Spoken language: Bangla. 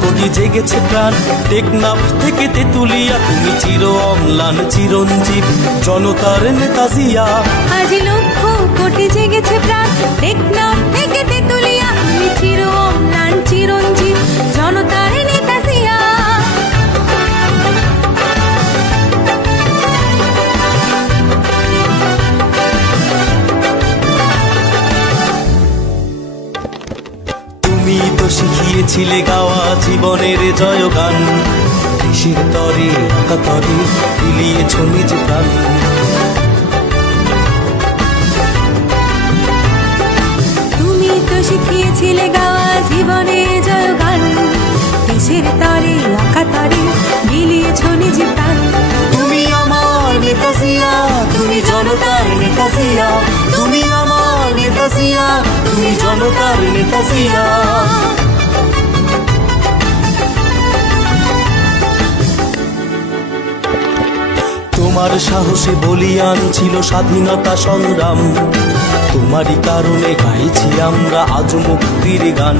কোটি জেগেছে প্রাণ, টেকনাফ থেকে তেতুলিয়া তুমি চির অম্লান চিরঞ্জীব জনতার নেতা জিয়া। আজ লক্ষ কোটি জেগেছে প্রাণ, টেকনাফ থেকে তেতুলিয়া তুমি চির অম্লান চিরঞ্জীব জনতার নেতা জিয়া। তুমি তো শিখিয়েছিলে গাওয়া জীবনের জয়গান, দেশের তরে একাতরে বিলিয়েছ নিজ প্রাণ। তুমি তো শিখিয়েছিলে গাওয়া জীবনের জয়গান, দেশের তরে আকাতরে বিলিয়েছ নিজ প্রাণ। তুমি আমার নেতা জিয়া, তুমি জনতার নেতা জিয়া, তুমি আমার নেতা জিয়া, তুমি জনতার নেতা জিয়া। তোমার সাহসে বলিয়ান ছিল স্বাধীনতা সংগ্রাম, তোমারই কারণে গাইছি আমরা আজ মুক্তির গান।